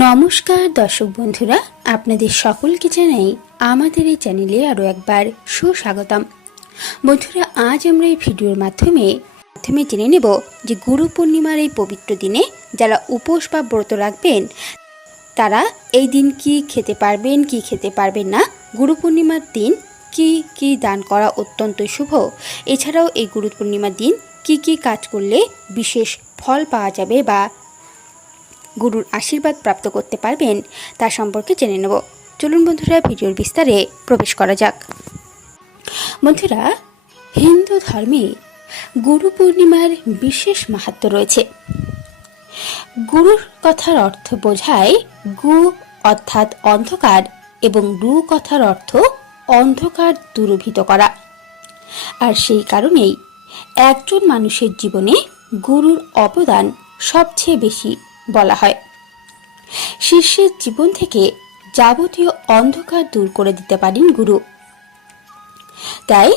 নমস্কার, দর্শক বন্ধুরা, আপনাদের সকলকে জানাই আমাদের এই চ্যানেলে আরও একবার সুস্বাগতম। বন্ধুরা, আজ আমরা এই ভিডিওর মাধ্যমে মাধ্যমে জেনে নেব যে গুরু পূর্ণিমার এই পবিত্র দিনে যারা উপোস বা ব্রত রাখবেন, তারা এই দিন কি খেতে পারবেন, কি খেতে পারবেন না, গুরু পূর্ণিমার দিন কি কি দান করা অত্যন্ত শুভ। এছাড়াও এই গুরু পূর্ণিমার দিন কি কি কাজ করলে বিশেষ ফল পাওয়া যাবে বা গুরুর আশীর্বাদ প্রাপ্ত করতে পারবেন তা সম্পর্কে জেনে নেব। চলুন বন্ধুরা, ভিডিওর বিস্তারে প্রবেশ করা যাক। বন্ধুরা, হিন্দু ধর্মে গুরু পূর্ণিমার বিশেষ মাহাত্ম রয়েছে। গুরুর কথার অর্থ বোঝায় গু অর্থাৎ অন্ধকার এবং রু কথার অর্থ অন্ধকার দূরভীত করা। আর সেই কারণেই একজন মানুষের জীবনে গুরুর অবদান সবচেয়ে বেশি। বলা হয়। শিষ্যের জীবন থেকে যাবতীয় অন্ধকার দূর করে দিতে পারেন গুরু। তাই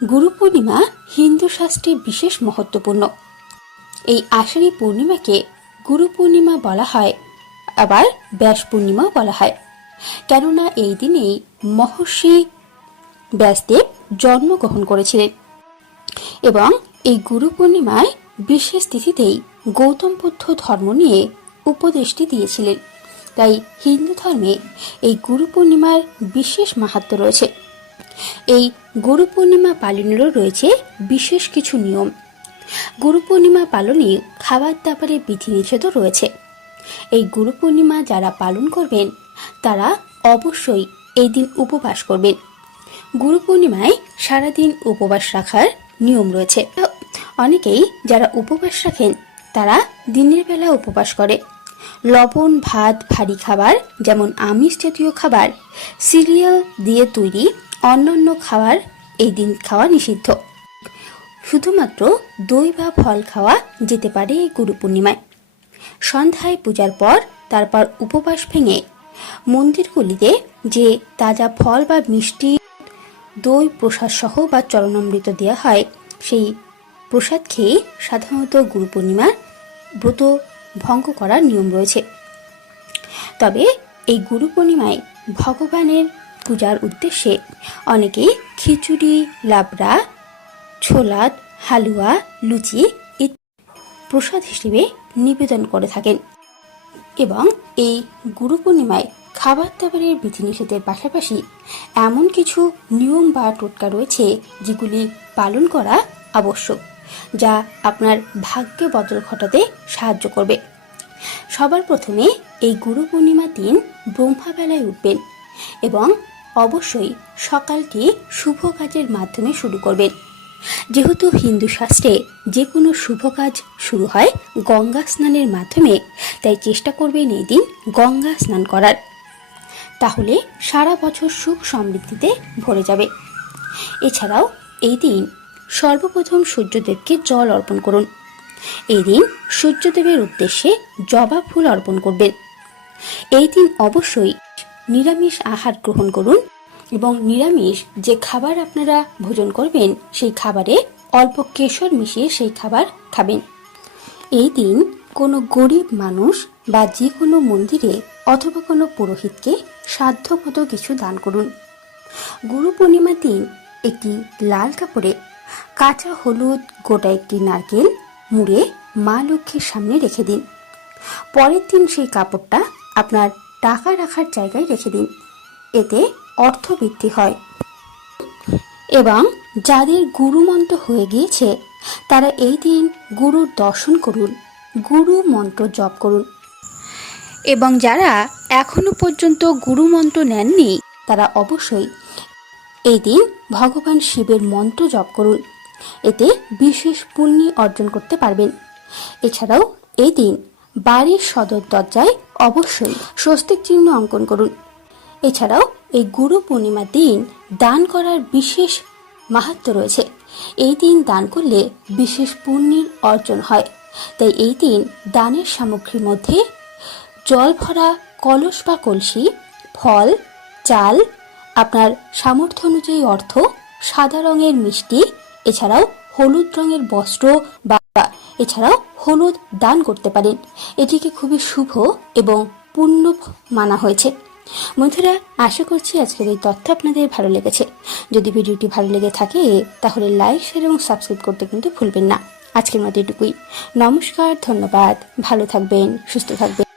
গুরু পূর্ণিমা হিন্দু শাস্ত্রে বিশেষ মহত্বপূর্ণ। এই আষাঢ়ী পূর্ণিমাকে গুরু পূর্ণিমা বলা হয়, আবার ব্যাস পূর্ণিমাও বলা হয়। কেননা এই দিনেই মহর্ষি ব্যাসদেব জন্মগ্রহণ করেছিলেন এবং এই গুরু পূর্ণিমায় বিশেষ তিথিতেই গৌতম বুদ্ধ ধর্ম নিয়ে উপদেশটি দিয়েছিলেন। তাই হিন্দু ধর্মে এই গুরু পূর্ণিমার বিশেষ মাহাত্ম রয়েছে। এই গুরু পূর্ণিমা পালনেরও রয়েছে বিশেষ কিছু নিয়ম। গুরু পূর্ণিমা পালনে খাবার দাবারের বিধিনিষেধও রয়েছে। এই গুরু পূর্ণিমা যারা পালন করবেন, তারা অবশ্যই এই দিন উপবাস করবেন। গুরু পূর্ণিমায় সারাদিন উপবাস রাখার নিয়ম রয়েছে। অনেকেই যারা উপবাস রাখেন তারা দিনের বেলা উপবাস করে। লবণ, ভাত, ভারী খাবার, যেমন আমিষ জাতীয় খাবার, সিরিয়াল দিয়ে তৈরি অন্যান্য খাবার এই দিন খাওয়া নিষিদ্ধ। শুধুমাত্র দই বা ফল খাওয়া যেতে পারে এই গুরু পূর্ণিমায়। সন্ধ্যায় পূজার পর তারপর উপবাস ভেঙে মন্দিরগুলিতে যে তাজা ফল বা মিষ্টি, দই প্রসাদ সহ বা চরণামৃত দেওয়া হয়, সেই প্রসাদ খেয়ে সাধারণত গুরু পূর্ণিমার ব্রত ভঙ্গ করার নিয়ম রয়েছে। তবে এই গুরু পূর্ণিমায় ভগবানের পূজার উদ্দেশ্যে অনেকেই খিচুড়ি, লাবড়া, ছোলাদ, হালুয়া, লুচি প্রসাদ হিসেবে নিবেদন করে থাকেন এবং এই গুরু পূর্ণিমায় খাবার দাবারের বিধিনিষেধের পাশাপাশি এমন কিছু নিয়ম বা টোটকা রয়েছে যেগুলি পালন করা আবশ্যক। যা আপনার ভাগ্যে বদল ঘটাতে সাহায্য করবে। সবার প্রথমে এই গুরু পূর্ণিমার দিন ব্রহ্মাবেলায় উঠবেন এবং অবশ্যই সকালটি শুভ কাজের মাধ্যমে শুরু করবেন। যেহেতু হিন্দু শাস্ত্রে যে কোনো শুভ কাজ শুরু হয় গঙ্গা স্নানের মাধ্যমে, তাই চেষ্টা করবেন এই দিন গঙ্গা স্নান করার। তাহলে সারা বছর সুখ সমৃদ্ধিতে ভরে যাবে। এছাড়াও এই দিন সর্বপ্রথম সূর্যদেবকে জল অর্পণ করুন। এই দিন সূর্যদেবের উদ্দেশ্যে জবা ফুল অর্পণ করবেন। এই দিন অবশ্যই নিরামিষ আহার গ্রহণ করুন এবং নিরামিষ যে খাবার আপনারা ভোজন করবেন, সেই খাবারে অল্প কেশর মিশিয়ে সেই খাবার খাবেন। এই দিন কোনো গরিব মানুষ বা যে কোনো মন্দিরে অথবা কোনো পুরোহিতকে সাধ্যমতো কিছু দান করুন। গুরু পূর্ণিমার দিন একটি লাল কাপড়ে কাঁচা হলুদ গোটা একটি নারকেল মুড়ে মা লক্ষ্মীর সামনে রেখে দিন। পরের দিন সেই কাপড়টা আপনার টাকা রাখার জায়গায় রেখে দিন। এতে অর্থ বৃদ্ধি হয়। এবং যাদের গুরুমন্ত্র হয়ে গিয়েছে, তারা এই দিন গুরুর দর্শন করুন, গুরু মন্ত্র জপ করুন। এবং যারা এখনও পর্যন্ত গুরু মন্ত্র নেননি, তারা অবশ্যই এই দিন ভগবান শিবের মন্ত্র জপ করুন। এতে বিশেষ পুণ্য অর্জন করতে পারবেন। এছাড়াও এই দিন বাড়ির সদর দরজায় অবশ্যই স্বস্তিক চিহ্ন অঙ্কন করুন। এছাড়াও এই গুরু পূর্ণিমার দিন দান করার বিশেষ মাহাত্ম রয়েছে। এই দিন দান করলে বিশেষ পুণ্যের অর্জন হয়। তাই এই দিন দানের সামগ্রীর মধ্যে জল ভরা কলস বা কলসি, ফল, চাল, আপনার সামর্থ্য অনুযায়ী অর্থ, সাদা রঙের মিষ্টি এছাড়াও হলুদ রঙের বস্ত্র বা এছাড়াও হলুদ দান করতে পারেন। এটিকে খুবই শুভ এবং পূর্ণ মানা হয়েছে। বন্ধুরা, আশা করছি আজকের এই তথ্য আপনাদের ভালো লেগেছে। যদি ভিডিওটি ভালো লেগে থাকে, তাহলে লাইক, শেয়ার এবং সাবস্ক্রাইব করতে কিন্তু ভুলবেন না। আজকের মতো এটুকুই। নমস্কার, ধন্যবাদ। ভালো থাকবেন, সুস্থ থাকবেন।